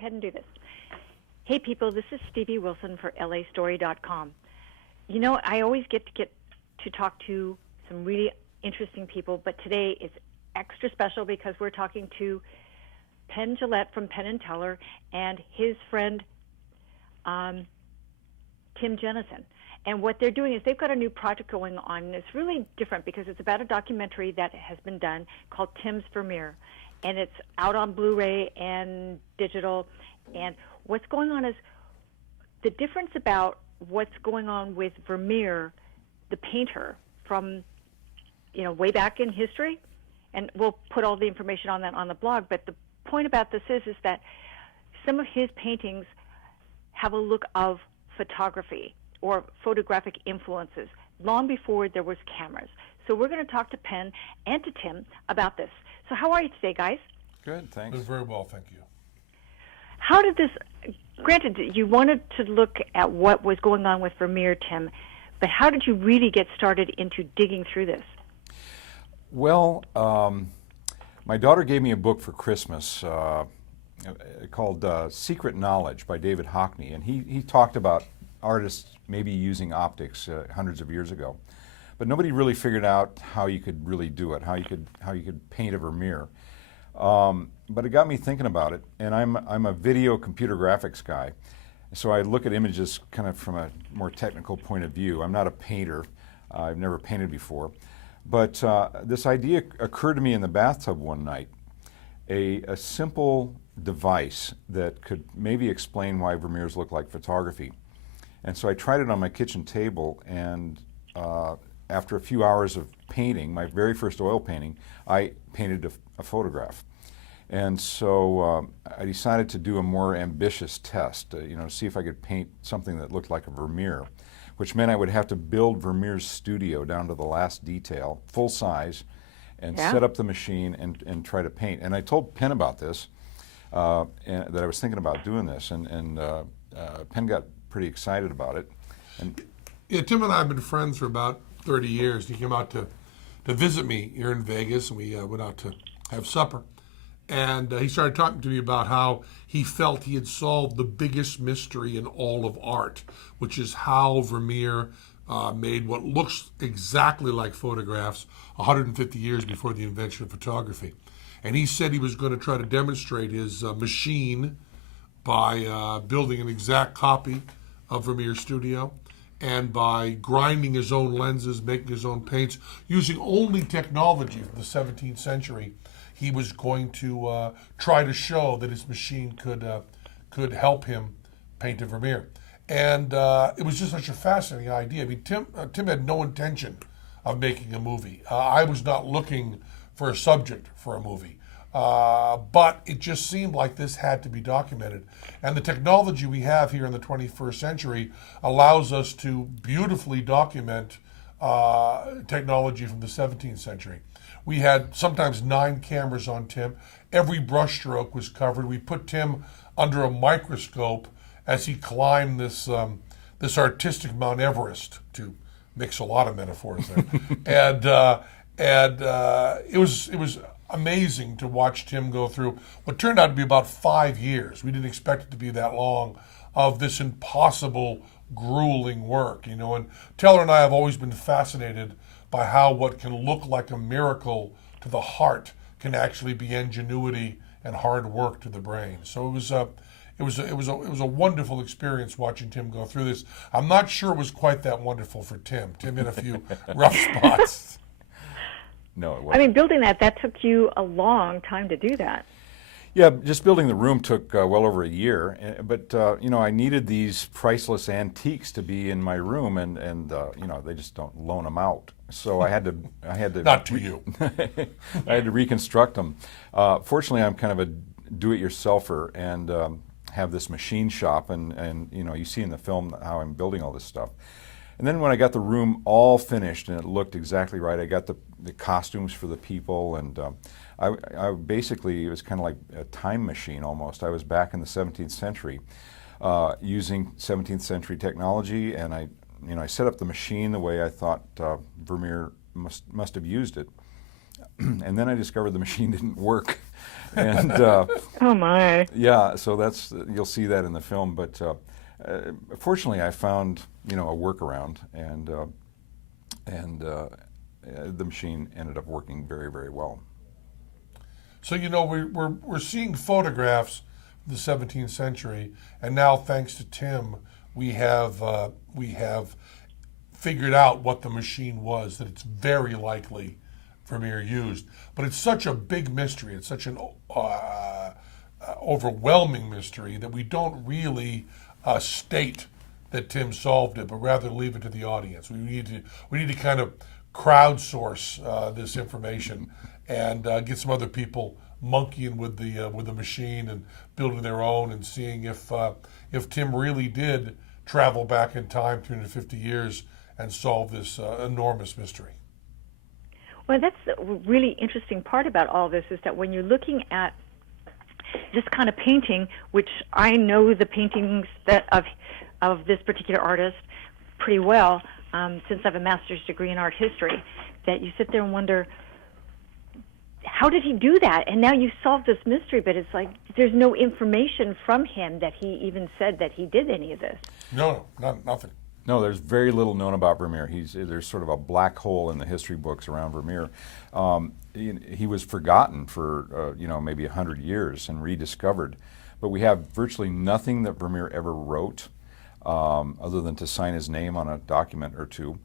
ahead and do this. Hey, people, this is Stevie Wilson for lastory.com. You know, I always get to talk to some really interesting people, but today is extra special because we're talking to Penn Gillette from Penn & Teller and his friend Tim Jenison. And what they're doing is they've got a new project going on, and it's really different because it's about a documentary that has been done called Tim's Vermeer. And it's out on Blu-ray and digital. And what's going on is the difference about what's going on with Vermeer, the painter, from way back in history. And we'll put all the information on that on the blog. But the point about this is that some of his paintings have a look of photography or photographic influences long before there was cameras. So we're going to talk to Penn and to Tim about this. So how are you today, guys? Good, thanks. Doing very well, thank you. How did this, granted, you wanted to look at what was going on with Vermeer, Tim, but how did you really get started into digging through this? Well, my daughter gave me a book for Christmas called Secret Knowledge by David Hockney, and he talked about artists maybe using optics hundreds of years ago. But nobody really figured out how you could really do it, how you could paint a Vermeer. But it got me thinking about it, and I'm a video computer graphics guy, so I look at images kind of from a more technical point of view. I'm not a painter. I've never painted before. But this idea occurred to me in the bathtub one night, a simple device that could maybe explain why Vermeers look like photography. And so I tried it on my kitchen table, and after a few hours of painting, my very first oil painting, I painted a photograph. And so I decided to do a more ambitious test, to see if I could paint something that looked like a Vermeer, which meant I would have to build Vermeer's studio down to the last detail, full size, and set up the machine and try to paint. And I told Penn about this, and that I was thinking about doing this, and Penn got pretty excited about it. And yeah, Tim and I have been friends for about 30 years. He came out to visit me here in Vegas, and we went out to have supper. And he started talking to me about how he felt he had solved the biggest mystery in all of art, which is how Vermeer made what looks exactly like photographs 150 years before the invention of photography. And he said he was going to try to demonstrate his machine by building an exact copy of Vermeer's studio, and by grinding his own lenses, making his own paints, using only technology from the 17th century. He was going to try to show that his machine could help him paint a Vermeer. And it was just such a fascinating idea. I mean, Tim had no intention of making a movie. I was not looking for a subject for a movie. But it just seemed like this had to be documented. And the technology we have here in the 21st century allows us to beautifully document technology from the 17th century. We had sometimes 9 cameras on Tim. Every brushstroke was covered. We put Tim under a microscope as he climbed this artistic Mount Everest, to mix a lot of metaphors there. and it was amazing to watch Tim go through what turned out to be about 5 years. We didn't expect it to be that long, of this impossible, grueling work, And Teller and I have always been fascinated by how what can look like a miracle to the heart can actually be ingenuity and hard work to the brain. So it was a wonderful experience watching Tim go through this. I'm not sure it was quite that wonderful for Tim. Tim had a few rough spots. No, it wasn't. I mean, building that took you a long time to do that. Yeah, just building the room took well over a year, but I needed these priceless antiques to be in my room, and they just don't loan them out. So I had to Not to you. I had to reconstruct them. Fortunately, I'm kind of a do-it-yourselfer, and have this machine shop, and you see in the film how I'm building all this stuff. And then when I got the room all finished and it looked exactly right, I got the costumes for the people, and I basically, it was kind of like a time machine almost. I was back in the 17th century using 17th century technology, and I set up the machine the way I thought Vermeer must have used it. and then I discovered the machine didn't work. And Oh my. yeah, so you'll see that in the film. But fortunately, I found a workaround, and the machine ended up working very, very well. So we're seeing photographs of the 17th century, and now thanks to Tim, we have figured out what the machine was. That it's very likely Vermeer used, but it's such a big mystery. It's such an overwhelming mystery that we don't really state that Tim solved it, but rather leave it to the audience. We need to kind of crowdsource this information and get some other people monkeying with the machine and building their own and seeing if Tim really did travel back in time 350 years and solve this enormous mystery. Well, that's the really interesting part about all this, is that when you're looking at this kind of painting, which I know the paintings of this particular artist pretty well, since I have a master's degree in art history, that you sit there and wonder, how did he do that? And now you solved this mystery, but it's like there's no information from him that he even said that he did any of this. No, nothing. No, there's very little known about Vermeer. There's sort of a black hole in the history books around Vermeer. He was forgotten for maybe 100 years and rediscovered, but we have virtually nothing that Vermeer ever wrote, other than to sign his name on a document or two.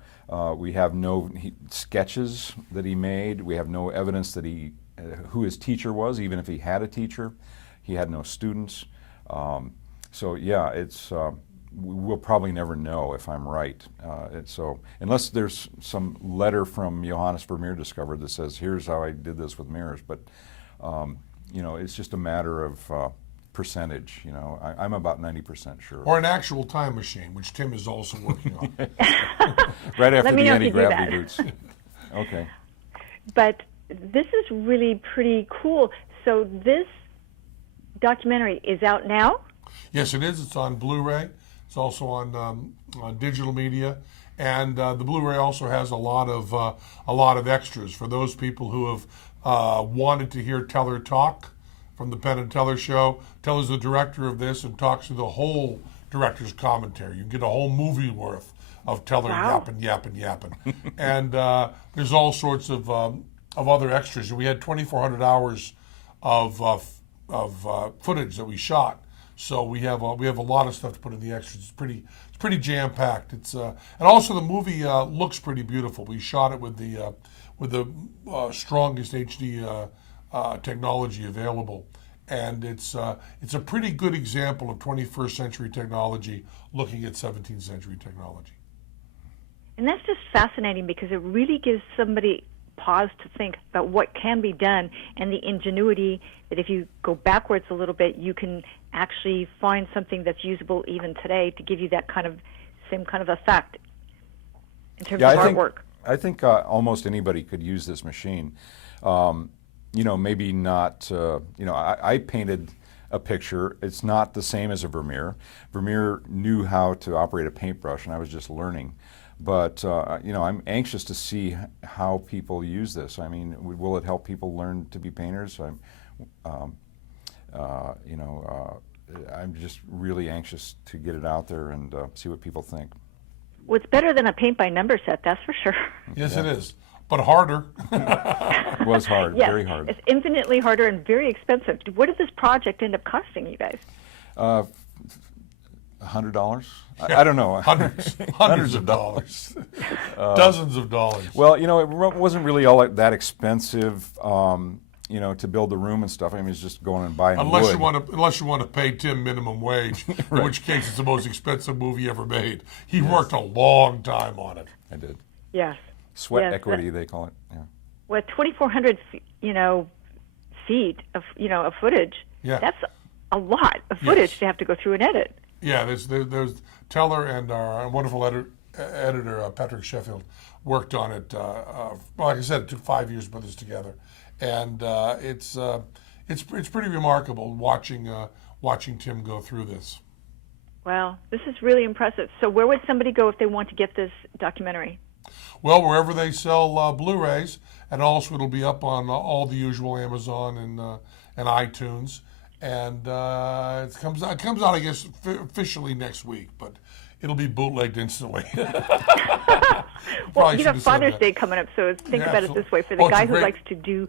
We have no sketches that he made. We have no evidence that who his teacher was, even if he had a teacher. He had no students. So yeah, we'll probably never know if I'm right. So unless there's some letter from Johannes Vermeer discovered that says, here's how I did this with mirrors. But it's just a matter of percentage. I'm about 90% sure. Or an actual time machine, which Tim is also working on. Right after Let me the know if you do anti-gravity that. boots. Okay. But this is really pretty cool. So this documentary is out now? Yes, it is. It's on Blu-ray. It's also on digital media, and the Blu-ray also has a lot of extras for those people who have wanted to hear Teller talk from the Penn and Teller show. Teller's the director of this and talks through the whole director's commentary. You can get a whole movie worth of Teller yapping. And there's all sorts of other extras. We had 2,400 hours of footage that we shot. So we have a lot of stuff to put in the extras. It's pretty jam packed. And also the movie looks pretty beautiful. We shot it with the strongest HD technology available, and it's a pretty good example of 21st century technology looking at 17th century technology. And that's just fascinating, because it really gives somebody pause to think about what can be done, and the ingenuity that if you go backwards a little bit, you can actually find something that's usable even today to give you that same kind of effect in terms of artwork. I think almost anybody could use this machine. Maybe not, I painted a picture. It's not the same as a Vermeer. Vermeer knew how to operate a paintbrush, and I was just learning. But, I'm anxious to see how people use this. I mean, will it help people learn to be painters? I'm just really anxious to get it out there and see what people think. Well, it's better than a paint-by-number set, that's for sure. Yes, it is. But harder. It was hard, yes, very hard. It's infinitely harder and very expensive. What did this project end up costing you guys? $100? I don't know. Hundreds of dollars. Dozens of dollars. Well, it wasn't really all that expensive, to build the room and stuff. I mean, it's just going and buying wood. Unless you want to pay Tim minimum wage, Right. In which case it's the most expensive movie ever made. He worked a long time on it. I did. Yes. Sweat equity, they call it. Yeah. Well, 2,400, feet of footage. Yeah. That's a lot of footage to have to go through and edit. Yeah, there's Teller and our wonderful editor Patrick Sheffield worked on it. Like I said, it took 5 years to put this together, and it's pretty remarkable watching Tim go through this. Wow, this is really impressive. So where would somebody go if they want to get this documentary? Well, wherever they sell Blu-rays, and also it'll be up on all the usual Amazon and iTunes. And it comes out, I guess, officially next week, but it'll be bootlegged instantly. Well, Father's Day coming up, so think about it this way: for the guy who likes to do,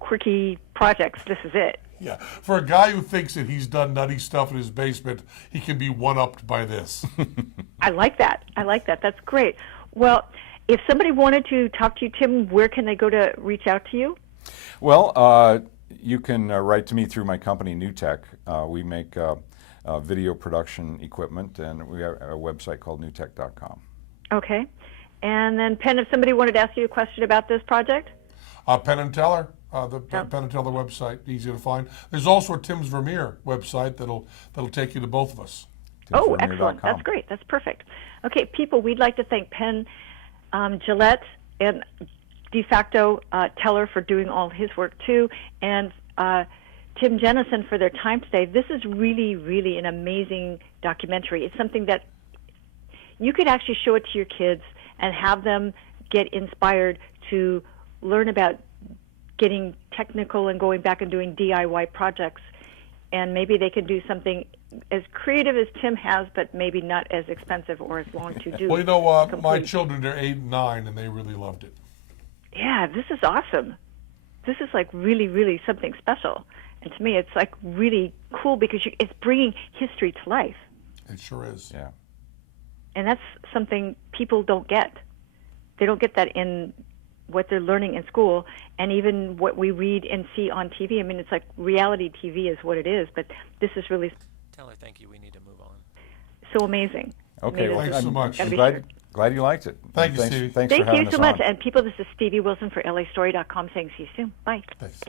quirky projects, this is it. Yeah, for a guy who thinks that he's done nutty stuff in his basement, he can be one-upped by this. I like that. That's great. Well, if somebody wanted to talk to you, Tim, where can they go to reach out to you? Well, you can write to me through my company, New Tech. We make video production equipment, and we have a website called newtech.com. Okay. And then, Penn, if somebody wanted to ask you a question about this project? Penn and Teller, the Penn and Teller website, easy to find. There's also a Tim's Vermeer website that'll take you to both of us. Oh, excellent. That's great. That's perfect. Okay, people, we'd like to thank Penn Gillette and de facto Teller for doing all his work too, and Tim Jenison for their time today. This is really, really an amazing documentary. It's something that you could actually show it to your kids and have them get inspired to learn about getting technical and going back and doing DIY projects. And maybe they can do something as creative as Tim has, but maybe not as expensive or as long to do. Well, my children, they're 8 and 9, and they really loved it. Yeah, this is awesome. This is like really, really something special. And to me, it's like really cool because it's bringing history to life. It sure is. Yeah. And that's something people don't get. They don't get that in what they're learning in school, and even what we read and see on TV. I mean, it's like reality TV is what it is, but this is really... Teller, thank you. We need to move on. So amazing. Okay, well, thanks so much. I'm glad you liked it. Thank you, Stevie. Thanks for having us on. Thank you so much. And people, this is Stevie Wilson for LAstory.com saying see you soon. Bye. Thanks.